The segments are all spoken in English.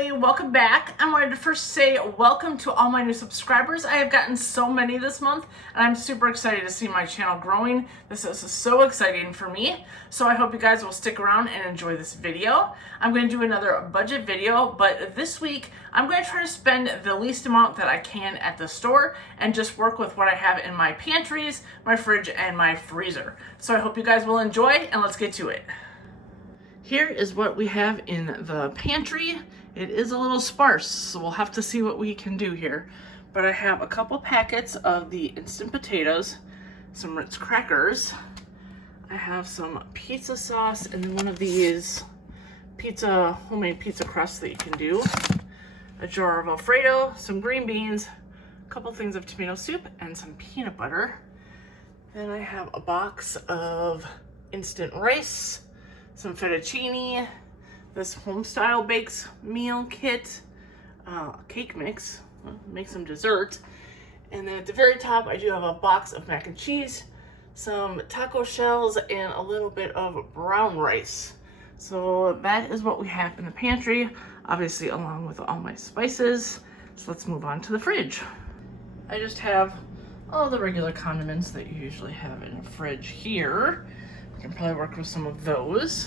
everybody, welcome back. I wanted to first say welcome to all my new subscribers. I have gotten so many this month and I'm super excited to see my channel growing. This is so exciting for me. So I hope you guys will stick around and enjoy this video. I'm going to do another budget video, but this week I'm going to try to spend the least amount that I can at the store and just work with what I have in my pantries, my fridge, and my freezer. So I hope you guys will enjoy and let's get to it. Here is what we have in the pantry. It is a little sparse, so we'll have to see what we can do here. But I have a couple packets of the instant potatoes, some Ritz crackers. I have some pizza sauce and then one of these homemade pizza crusts that you can do. A jar of Alfredo, some green beans, a couple things of tomato soup, and some peanut butter. Then I have a box of instant rice, some fettuccine, this home-style bakes meal kit, cake mix, make some dessert. And then at the very top, I do have a box of mac and cheese, some taco shells, and a little bit of brown rice. So that is what we have in the pantry, obviously along with all my spices. So let's move on to the fridge. I just have all the regular condiments that you usually have in a fridge here. I can probably work with some of those.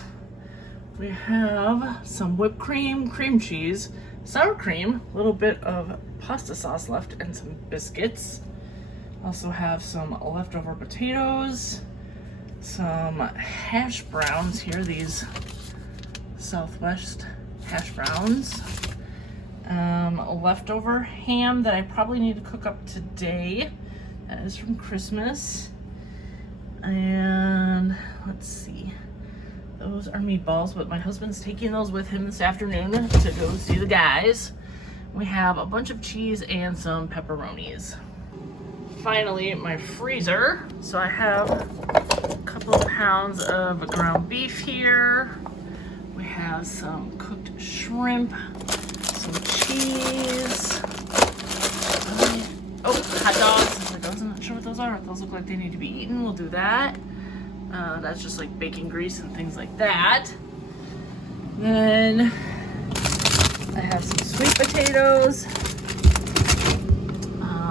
We have some whipped cream, cream cheese, sour cream, a little bit of pasta sauce left, and some biscuits. Also have some leftover potatoes, some hash browns here, these Southwest hash browns. A leftover ham that I probably need to cook up today. That is from Christmas. And let's see, those are meatballs, but my husband's taking those with him this afternoon to go see the guys. We have a bunch of cheese and some pepperonis. Finally, my freezer. So I have a couple of pounds of ground beef here. We have some cooked shrimp, some cheese. Oh, hot dogs. I'm not sure what those are. If those look like they need to be eaten, we'll do that. That's just like bacon grease and things like that. Then I have some sweet potatoes.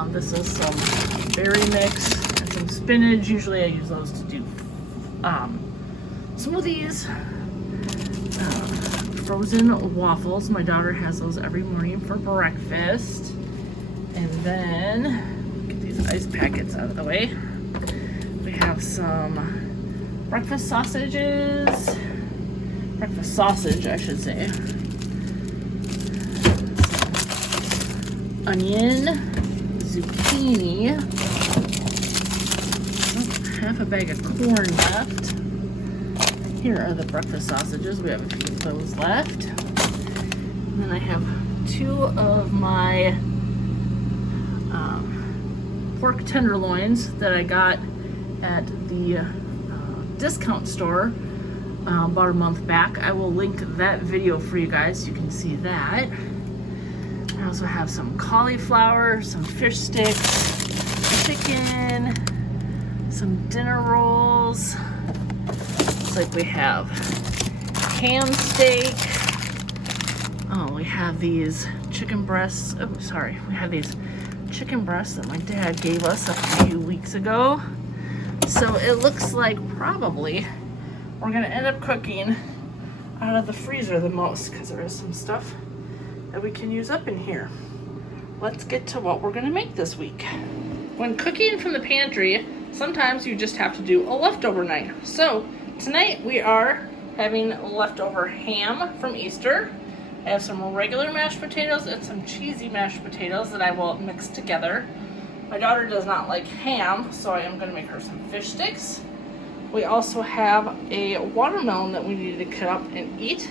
This is some berry mix and some spinach. Usually I use those to do smoothies. Frozen waffles. My daughter has those every morning for breakfast. And then get these ice packets out of the way. We have some breakfast sausage, I should say. Some onion, zucchini, half a bag of corn left. Here are the breakfast sausages. We have a few of those left. And then I have two of my pork tenderloins that I got at the discount store about a month back. I will link that video for you guys so you can see that. I also have some cauliflower, some fish sticks, chicken, some dinner rolls. Looks like we have ham steak. Oh, we have these chicken breasts. Oh, sorry. We have these chicken breasts that my dad gave us a few weeks ago. So it looks like probably we're gonna end up cooking out of the freezer the most because there is some stuff that we can use up in here. Let's get to what we're gonna make this week. When cooking from the pantry, sometimes you just have to do a leftover night. So tonight we are having leftover ham from Easter. I have some regular mashed potatoes and some cheesy mashed potatoes that I will mix together. My daughter does not like ham, so I am going to make her some fish sticks. We also have a watermelon that we need to cut up and eat.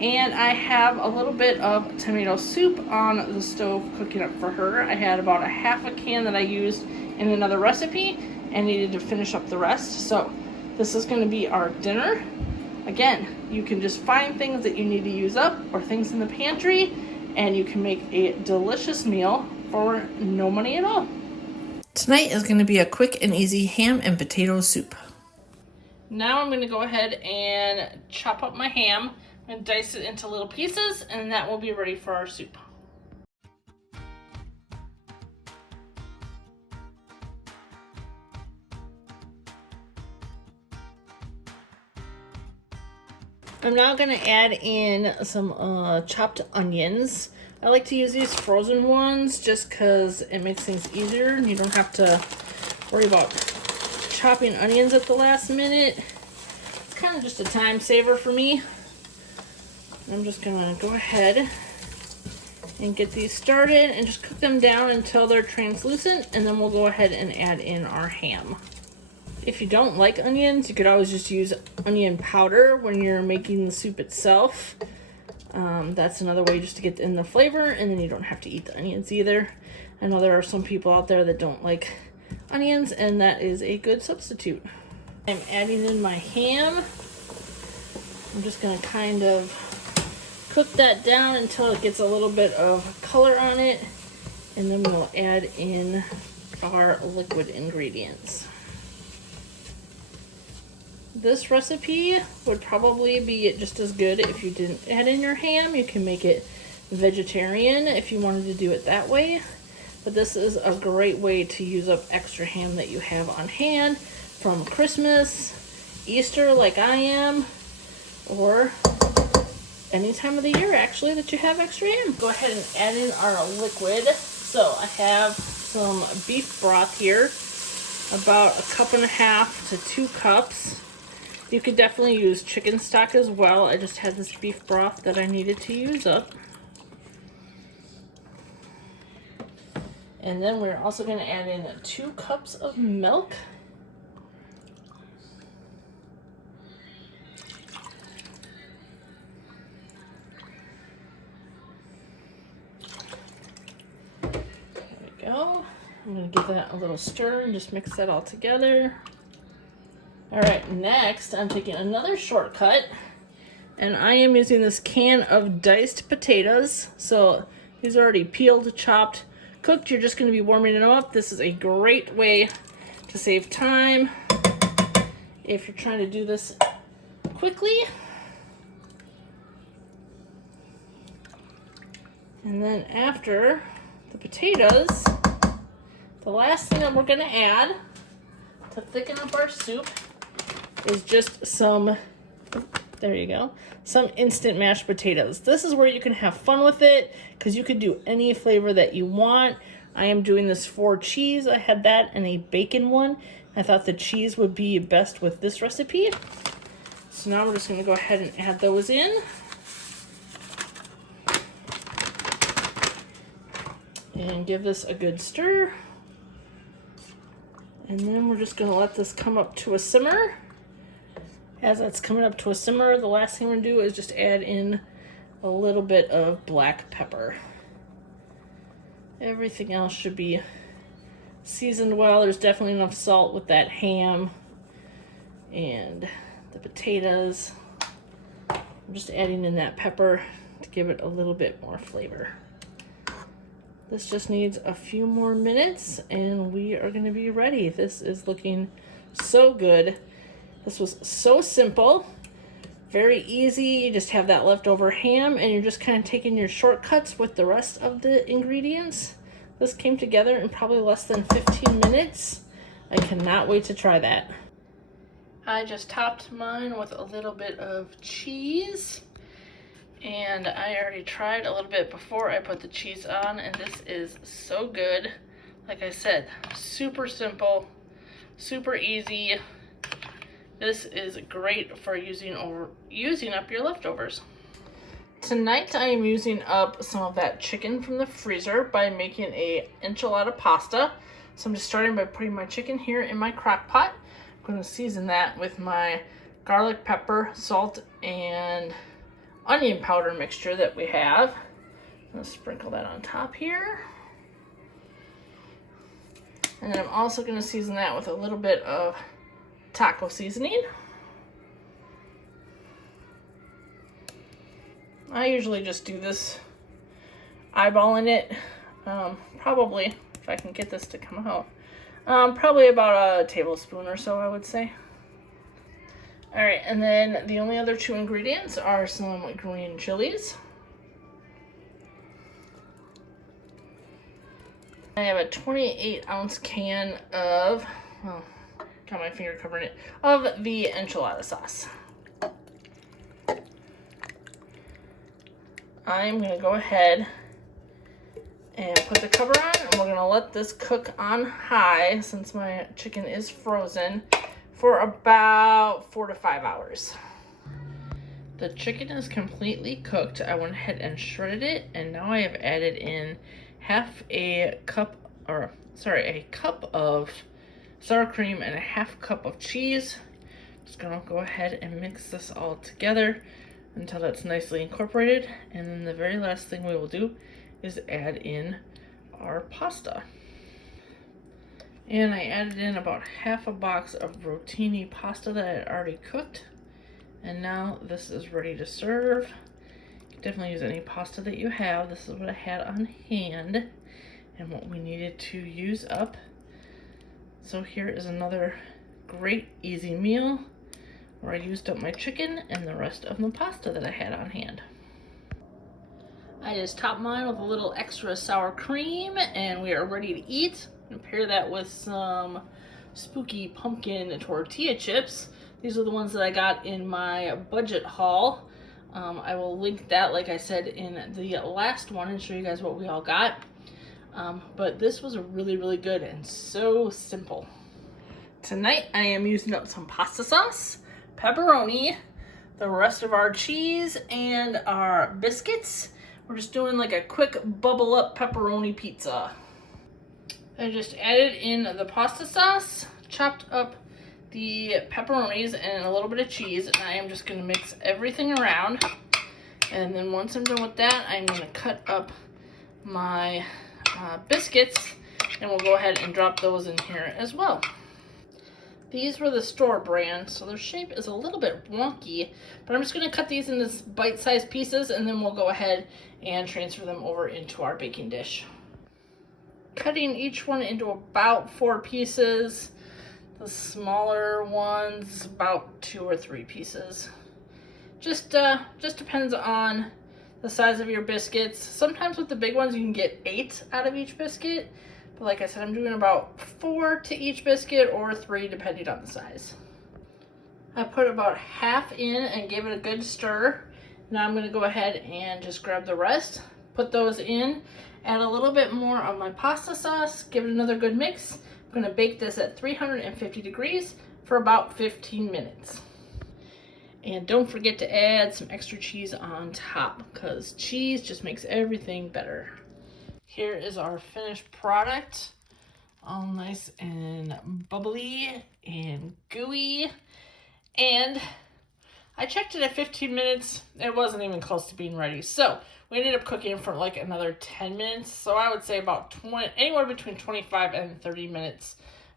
And I have a little bit of tomato soup on the stove cooking up for her. I had about a half a can that I used in another recipe and needed to finish up the rest. So this is going to be our dinner. Again, you can just find things that you need to use up or things in the pantry, and you can make a delicious meal for no money at all. Tonight is going to be a quick and easy ham and potato soup. Now I'm going to go ahead and chop up my ham. I'm gonna dice it into little pieces, and that will be ready for our soup. I'm now going to add in some chopped onions. I like to use these frozen ones just because it makes things easier and you don't have to worry about chopping onions at the last minute. It's kind of just a time saver for me. I'm just going to go ahead and get these started and just cook them down until they're translucent, and then we'll go ahead and add in our ham. If you don't like onions, you could always just use onion powder when you're making the soup itself. That's another way just to get in the flavor, and then you don't have to eat the onions either. I know there are some people out there that don't like onions, and that is a good substitute. I'm adding in my ham. I'm just going to kind of cook that down until it gets a little bit of color on it, and then we'll add in our liquid ingredients. This recipe would probably be just as good if you didn't add in your ham. You can make it vegetarian if you wanted to do it that way. But this is a great way to use up extra ham that you have on hand from Christmas, Easter like I am, or any time of the year actually that you have extra ham. Go ahead and add in our liquid. So I have some beef broth here, about 1.5 cups to 2 cups. You could definitely use chicken stock as well. I just had this beef broth that I needed to use up. And then we're also going to add in 2 cups of milk. There we go. I'm going to give that a little stir and just mix that all together. All right, next I'm taking another shortcut, and I am using this can of diced potatoes. So these are already peeled, chopped, cooked. You're just going to be warming them up. This is a great way to save time if you're trying to do this quickly. And then after the potatoes, the last thing that we're going to add to thicken up our soup is just some, there you go, some instant mashed potatoes. This is where you can have fun with it because you could do any flavor that you want. I am doing this for cheese. I had that and a bacon one. I thought the cheese would be best with this recipe. So now we're just going to go ahead and add those in. And give this a good stir. And then we're just going to let this come up to a simmer. As that's coming up to a simmer, the last thing we're going to do is just add in a little bit of black pepper. Everything else should be seasoned well. There's definitely enough salt with that ham and the potatoes. I'm just adding in that pepper to give it a little bit more flavor. This just needs a few more minutes and we are going to be ready. This is looking so good. This was so simple, very easy. You just have that leftover ham and you're just kind of taking your shortcuts with the rest of the ingredients. This came together in probably less than 15 minutes. I cannot wait to try that. I just topped mine with a little bit of cheese. And I already tried a little bit before I put the cheese on, and this is so good. Like I said, super simple, super easy. This is great for using up your leftovers. Tonight I am using up some of that chicken from the freezer by making a enchilada pasta. So I'm just starting by putting my chicken here in my crock pot. I'm going to season that with my garlic, pepper, salt, and onion powder mixture that we have. I'm going to sprinkle that on top here. And then I'm also going to season that with a little bit of taco seasoning. I usually just do this eyeballing it, probably, if I can get this to come out, probably about a tablespoon or so, I would say. All right, and then the only other two ingredients are some green chilies. I have a 28-ounce can of, well, got my finger covering it, of the enchilada sauce. I'm gonna go ahead and put the cover on, and we're gonna let this cook on high, since my chicken is frozen, for about 4 to 5 hours. The chicken is completely cooked. I went ahead and shredded it, and now I have added in a cup of sour cream and a half cup of cheese. Just gonna go ahead and mix this all together until that's nicely incorporated, and then the very last thing we will do is add in our pasta. And I added in about half a box of rotini pasta that I had already cooked, and now this is ready to serve. You can definitely use any pasta that you have. This is what I had on hand and what we needed to use up. So here is another great easy meal where I used up my chicken and the rest of the pasta that I had on hand. I just topped mine with a little extra sour cream, and we are ready to eat. And pair that with some spooky pumpkin tortilla chips. These are the ones that I got in my budget haul. I will link that, like I said, in the last one and show you guys what we all got. But this was really, really good and so simple. Tonight I am using up some pasta sauce, pepperoni, the rest of our cheese, and our biscuits. We're just doing like a quick bubble up pepperoni pizza. I just added in the pasta sauce, chopped up the pepperonis and a little bit of cheese, and I am just gonna mix everything around. And then once I'm done with that, I'm gonna cut up my biscuits, and we'll go ahead and drop those in here as well. These were the store brand, so their shape is a little bit wonky, but I'm just gonna cut these into bite-sized pieces, and then we'll go ahead and transfer them over into our baking dish. Cutting each one into about 4 pieces. The smaller ones, about 2 or 3 pieces. Just depends on the size of your biscuits. Sometimes with the big ones you can get 8 out of each biscuit, but like I said, I'm doing about 4 to each biscuit, or 3 depending on the size. I put about half in and gave it a good stir. Now I'm gonna go ahead and just grab the rest, put those in, add a little bit more of my pasta sauce, give it another good mix. I'm gonna bake this at 350 degrees for about 15 minutes. And don't forget to add some extra cheese on top, because cheese just makes everything better. Here is our finished product. All nice and bubbly and gooey. And I checked it at 15 minutes. It wasn't even close to being ready. So we ended up cooking for like another 10 minutes. So I would say about anywhere between 25 and 30 minutes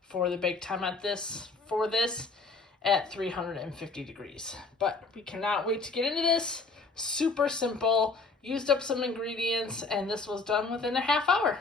for the bake time at this at 350 degrees. But we cannot wait to get into this. Super simple. Used up some ingredients, and this was done within a half hour.